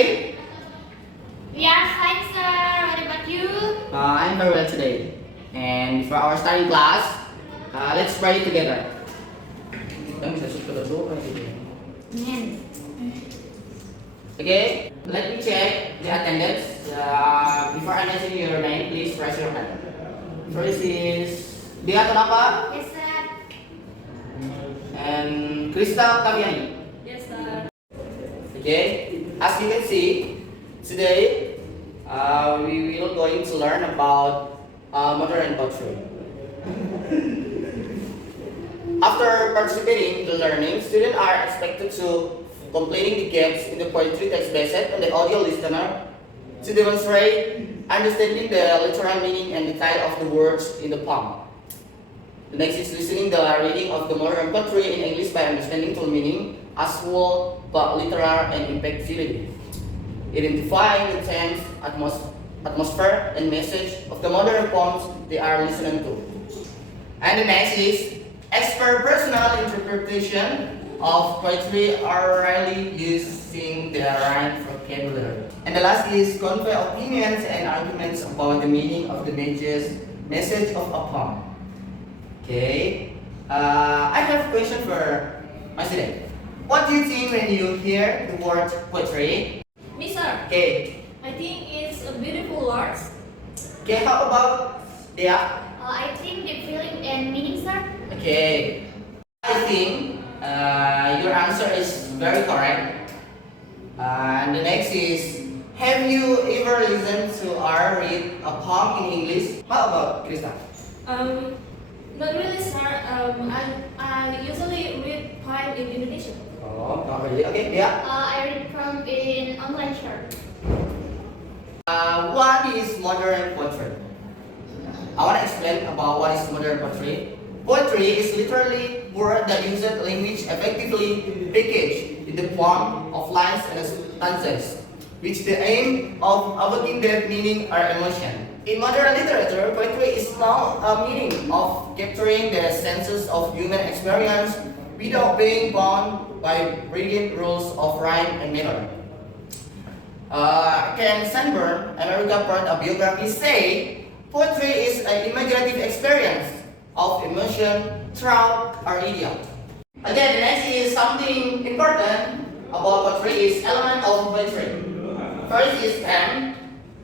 today? We are fine, sir. What about you? I'm very well today. And for our starting class, let's pray together. Amen. Okay, let me check the attendance. Before I mention your name, please raise your hand. First is Beato Napa Yes, sir. and Krista Kaviani. Yes, sir. Okay, as you can see, today we will going to learn about modern poetry. After participating in the learning, students are expected to completing the gaps in the poetry text based on the audio listener to demonstrate understanding the literal meaning and the title of the words in the poem. The next is listening the reading of the modern poetry in English by understanding the meaning as well but literal and impactfully. Identifying the tense, atmosphere and message of the modern poems they are listening to. And the next is expert personal interpretation of poetry are rarely using the right vocabulary. And the last is convey opinions and arguments about the meaning of the message of a poem. Okay, I have a question for my student. What do you think when you hear the word poetry? Me, sir. Okay, I think it's a beautiful words. okay, how about Dia? I think the feeling and meaning, sir. Okay, I think your answer is very correct. And the next is, have you ever listened to or read a poem in English? How about Krista? Not really, sir. I usually read poem in Indonesian. Oh, not really. Okay, yeah. I read from in online, sir. What is modern poetry? I want to explain about what is modern poetry. Poetry is literally word that uses language effectively packaged in the form of lines and stanzas, which the aim of evoking that meaning or emotion. In modern literature, poetry is now a meaning of capturing the senses of human experience without being bound by rigid rules of rhyme and meter. Ken Sanborn, American poet of biography, say poetry is an imaginative experience of emotion, throughout or idiom. Again, the next is something important about poetry is element of poetry. First is theme.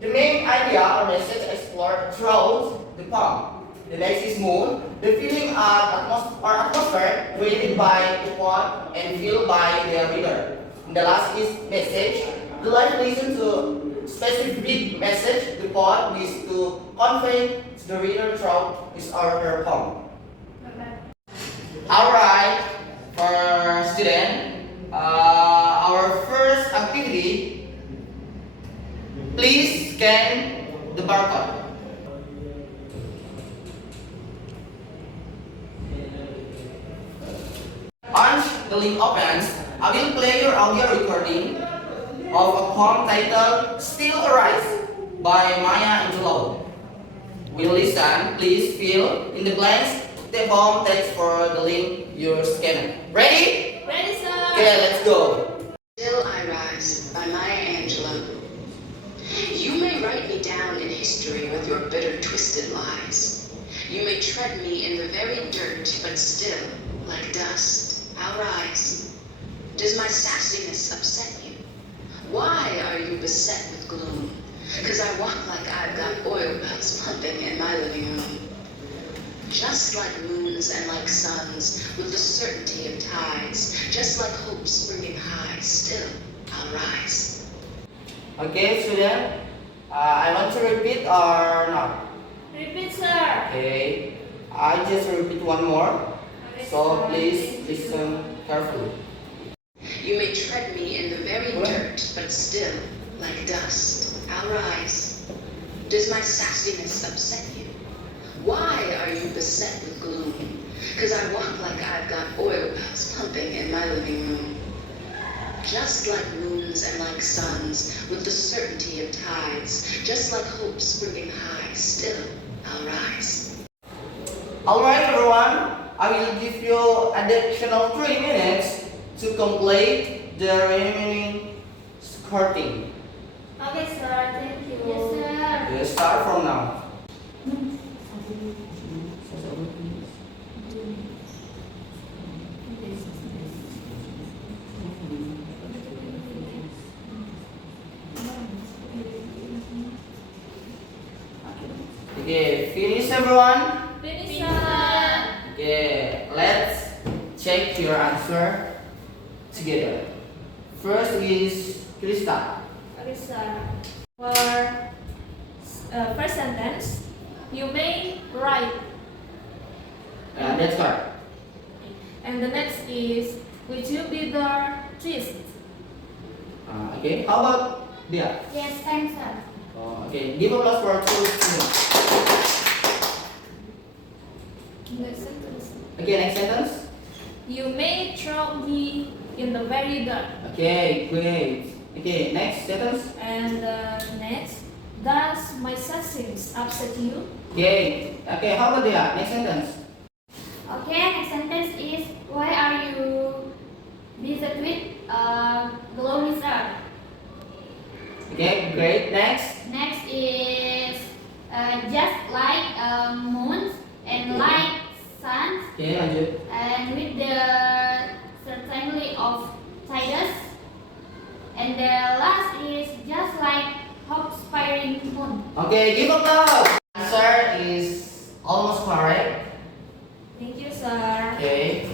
The main idea or message explored throughout the poem. The next is mood. The feeling or atmosphere created by the poet and felt by the reader. And the last is message. The listener listen to specific message the poet wishes to convey to the reader throughout his or her poem. Alright, for student, our first activity, please scan the barcode. Once the link opens, I will play your audio recording of a poem titled Still Arise by Maya Angelou. We'll listen, please fill in the blanks the poem text for the link you're scanning. Ready? Ready, sir. Okay, let's go. Still I Rise by Maya Angelou. You may write me down in history with your bitter, twisted lies. You may tread me in the very dirt, but still, like dust, I'll rise. Does my sassiness upset you? Why are you beset with gloom? 'Cause I walk like I've got oil wells pumping in my living room. Just like moons and like suns, with the certainty of tides, just like hope springing high, still I'll rise. Okay, student. I want to repeat or not? Repeat, sir. Okay. I just repeat one more. So please listen carefully. You may tread me in the very dirt, but still, like dust, I'll rise. Does my sassiness upset you? Why are you beset with gloom? 'Cause I walk like I've got oil wells pumping in my living room. Just like moons and like suns, with the certainty of tides, just like hope springing high, still I'll rise. Alright everyone, I will give you additional 3 minutes to complete the remaining hurting. Okay, sir. Thank you. Yes, sir. You start from now. Okay, finish everyone? Finish, sir. Okay, let's check your answer together. First is Krista. Okay, sir. For first sentence, you may write. That's correct. And the next is, would you be the twist? Okay, how about Dia? Yes, thanks, sir. Okay, give applause for two students. Next sentence. Okay, next sentence. You may throw me in the very dark. Okay, great. Okay, next sentence. And next, does my sexiness upset you? Okay, how about Dia? Next sentence. Okay, next sentence is, why are you busy with gloomy, sir? Okay, great. Next. Next is just like moons and like suns, Okay, lanjut. and with the certainty of tides. And the last is just like hope-spiring moon. Okay, give applause. Answer is almost correct. Thank you, sir. Okay.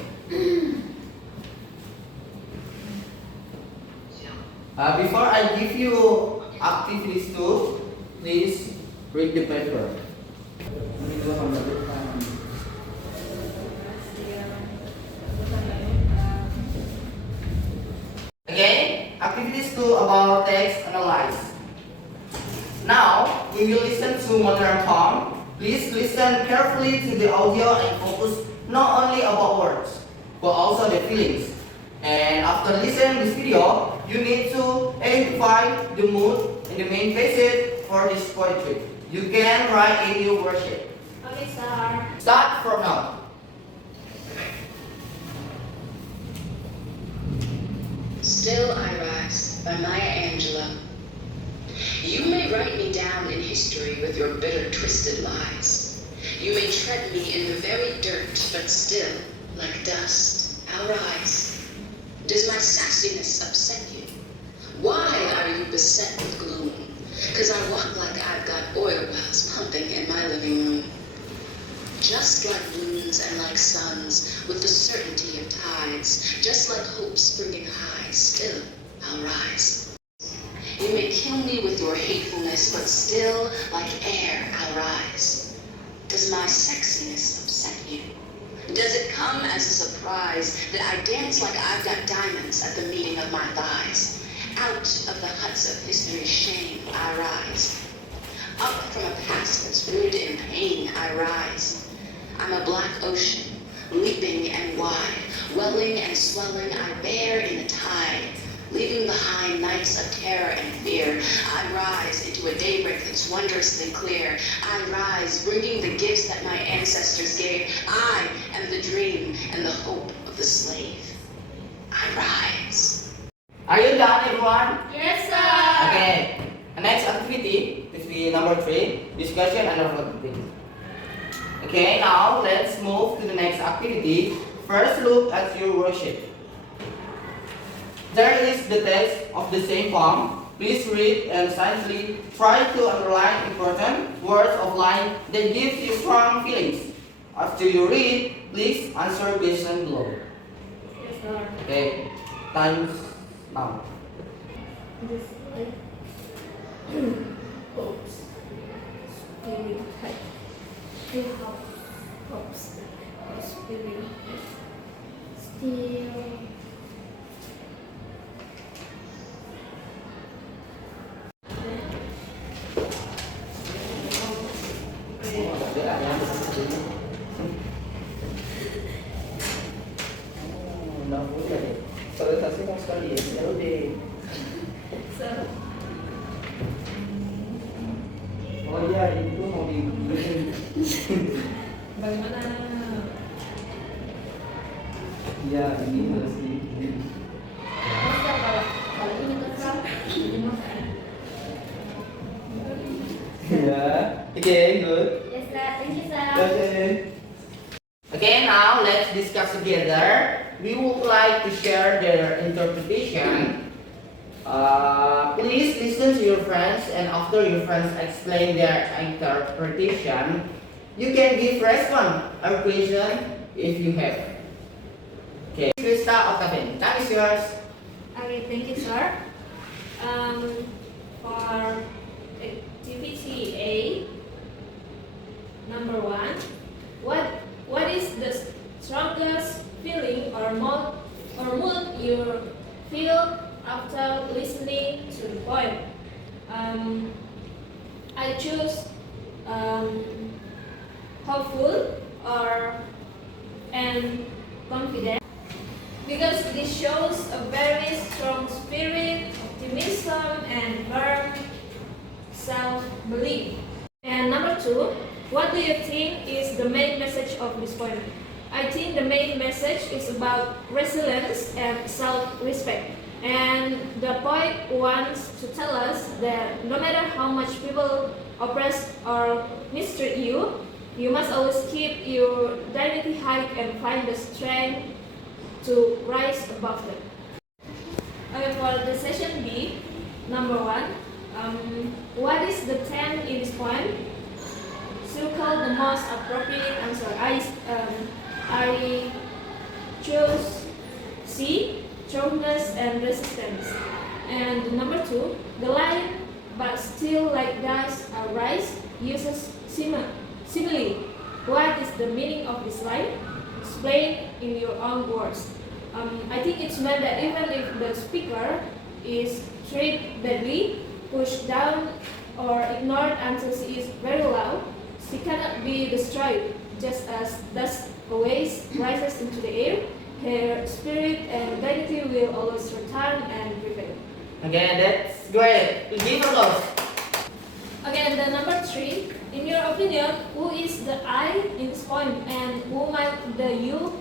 Before I give you activities too, please read the paper. Okay, activities 2 about text analyze. Now, we will listen to modern poem. Please listen carefully to the audio and focus not only about words, but also the feelings. And after listening this video, you need to identify the mood and the main message for this poetry. You can write in your worship. Okay, sir. Start from now. Still I Rise by Maya Angelou. You may write me down in history with your bitter, twisted lies. You may tread me in the very dirt, but still, like dust, I'll rise. Does my sassiness upset you? Why are you beset with gloom? 'Cause I walk like I've got oil wells pumping in my living room. Just like moons and like suns, with the certainty of tides, just like hope springing high, still I'll rise. You may kill me with your hatefulness, but still, like air, I'll rise. Does my sexiness upset you? Does it come as a surprise that I dance like I've got diamonds at the meeting of my thighs? Out of the huts of history's shame, I rise. Up from a past that's rooted in pain, I rise. I'm a black ocean, leaping and wide, welling and swelling, I bear in the tide. Leaving behind nights of terror and fear, I rise into a daybreak that's wondrously clear. I rise, bringing the gifts that my ancestors gave. I am the dream and the hope of the slave. I rise. Are you done, everyone? Yes, sir. Okay. The next activity is be number 3, discussion and reflecting. Okay, now let's move to the next activity. First, look at your worksheet. There is the text of the same poem. Please read and silently try to underline important words of line that give you strong feelings. After you read, please answer question below. Yes, sir. Okay, time now. This like hopes, spirit, hopes, spirit, still. Presentasi mau sekali ya udah. Oh iya itu mau dibikin. Bagaimana? Iya ini harus di. Kalau ini kesal, Yeah. Okay, good. Yes, sir. Thank you, sir. Okay. Okay, now let's discuss together. We would like to share their interpretation. Please listen to your friends, and after your friends explain their interpretation, you can give response or question if you have. Okay, Krista Octavin, time is yours. Okay, thank you, sir. For activity A, number 1, what is the strongest feeling or mood you feel after listening to the poem? I choose hopeful and confident because this shows a very strong spirit, optimism, and firm self-belief. And number 2, what do you think is the main message of this poem? I think the main message is about resilience and self-respect. And the poet wants to tell us that no matter how much people oppress or mistreat you, you must always keep your dignity high and find the strength to rise above them. Okay, for the session B, number 1, what is the theme in this poem? Circle the most appropriate answer. I chose C, strongness and resistance. And number 2, the line "but still like dust arise" uses simile. What is the meaning of this line? Explain in your own words. I think it's meant that even if the speaker is treated badly, pushed down, or ignored until she is very loud, she cannot be destroyed. Just as dust always rises into the air, her spirit and dignity will always return and prevail. Okay, that's great. Give applause. Okay, and the number 3, in your opinion, who is the I in this poem and who might the you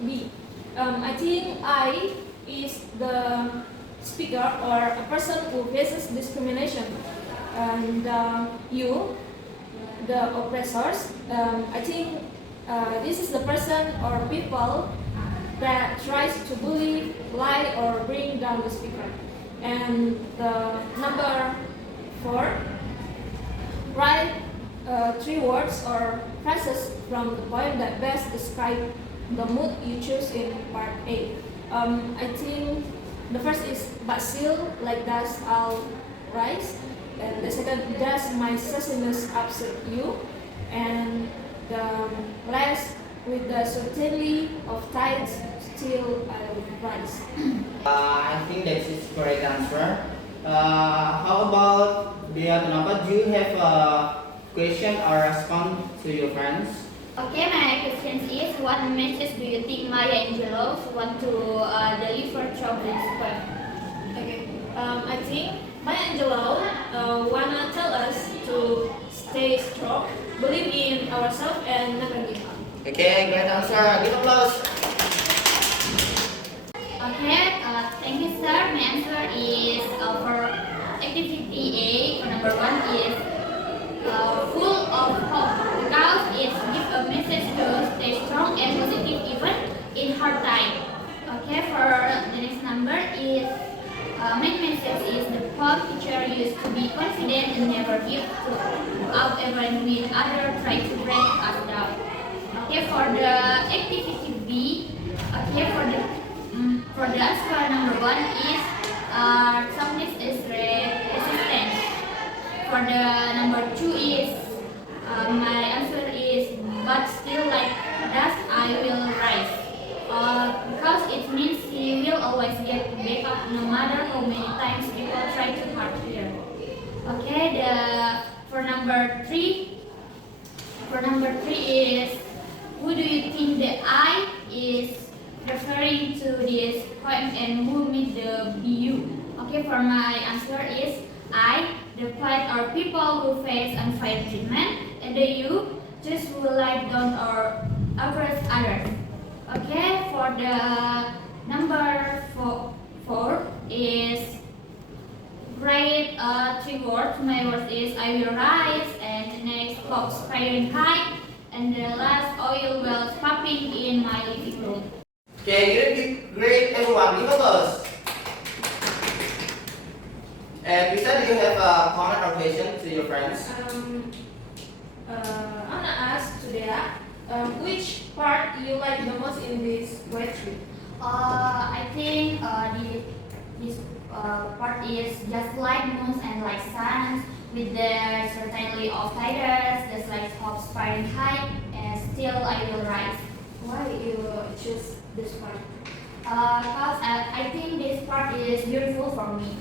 be? I think I is the speaker or a person who faces discrimination, and you, the oppressors. I think this is the person or people that tries to bully, lie, or bring down the speaker. And the number 4, write 3 words or phrases from the poem that best describe the mood you choose in part A. I think the first is "but still like dust I'll rise," and the second, "does my sassiness upset you," and the last, "with the certainty of tides still I'll rise." I think that is correct answer. How about Bia Kenapa? Do you have a question or response to your friends? Okay, my question is, what message do you think Maya Angelou want to deliver through this poem? Okay, I think Maya Angelou wanna tell us to stay strong, believe in ourselves, and never give up. Okay, great answer. Give applause. Okay, thank you, sir. My answer is for activity A. For number 1 is full of hope because it gives a message to stay strong and positive even in hard time. Okay, for the next number is main message is the poem teacher used to be confident and never give up even when others try to break us down. Okay, for the activity B, okay, for the answer number 1 is toughness is resistance. For the number 2 is my answer is "but still like dust I will rise," because it means he will always get back up no matter how many times people try to hurt him. Okay, for number 3 is, who do you think the I is referring to this poem and who meet the you? Okay, for my answer is I, the poet, are people who face unfair treatment, and the you, just who lie down or oppress others. Okay, for the number 4 is great write three words. My words is I will rise, and the next hopes Fahrenheit, and the last oil wells popping in my living room. Okay, great everyone. Give applause. And Lisa, do you have a comment or question to your friends? I wanna ask today, which part you like the most in this poetry? I think this part is just like moons and like suns, with their certainty of titles, just like hopes Fahrenheit, and still I will rise. Why you choose this part? Because I think this part is beautiful for me.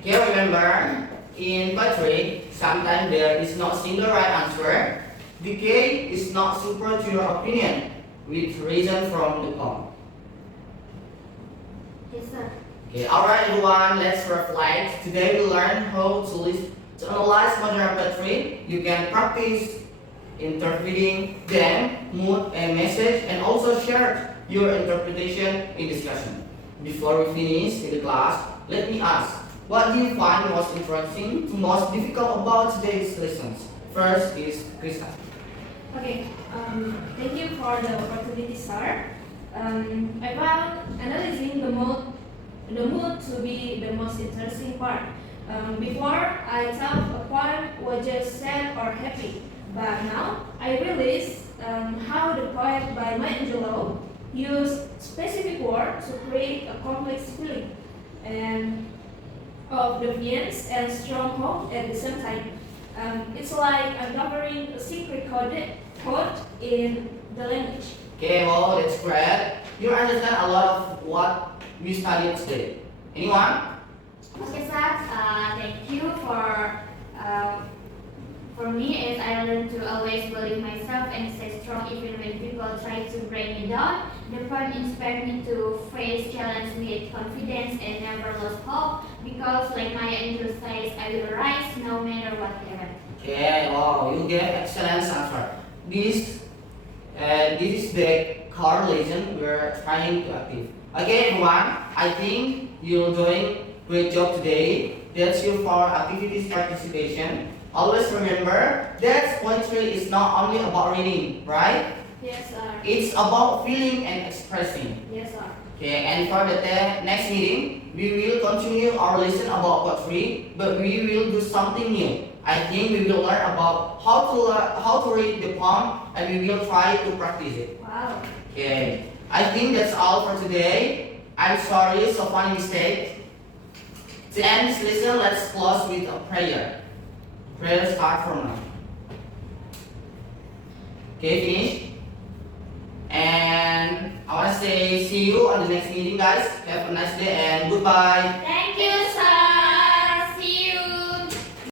Okay. Okay, remember, in poetry, sometimes there is no single right answer. Decay is not super to your opinion, with reason from the poem. Yes, sir. Okay, alright everyone, let's reflect. Today we learn how to analyze modern poetry. You can practice interpreting them, mood and message, and also share your interpretation in discussion. Before we finish in the class, let me ask, what do you find most interesting, most difficult about today's lessons? First is Krista. Okay, thank you for the opportunity, sir. I found analyzing the mood to be the most interesting part. Before, I thought a poem was just sad or happy, but now I realize how the poet by Maya Angelou used specific words to create a complex feeling and of defiance and strong hope at the same time. It's like uncovering a secret code in the language. Okay, well, that's great. You understand a lot of what we studied today. Anyone? Okay, sir. Thank you for me, as I learned to always believe myself and stay strong even when people try to break me down. The poem inspired me to face challenge with confidence and never lose hope, because like Maya Angelou says, I will rise no matter what happens. Okay, wow, you get excellent answer. This is the core lesson we're trying to achieve. Okay, everyone, I think you're doing great job today. That's you for activities participation. Always remember that poetry is not only about reading, right? Yes, sir. It's about feeling and expressing. Yes, sir. Okay, and for the next meeting, we will continue our lesson about poetry, but we will do something new. I think we will learn about how to read the poem, and we will try to practice it. Wow. Okay, I think that's all for today. I'm sorry, so funny mistake. To end this lesson, let's close with a prayer. Prayer start from now. Okay, finish. And I want to say see you on the next meeting, guys. Have a nice day and goodbye. Thank you,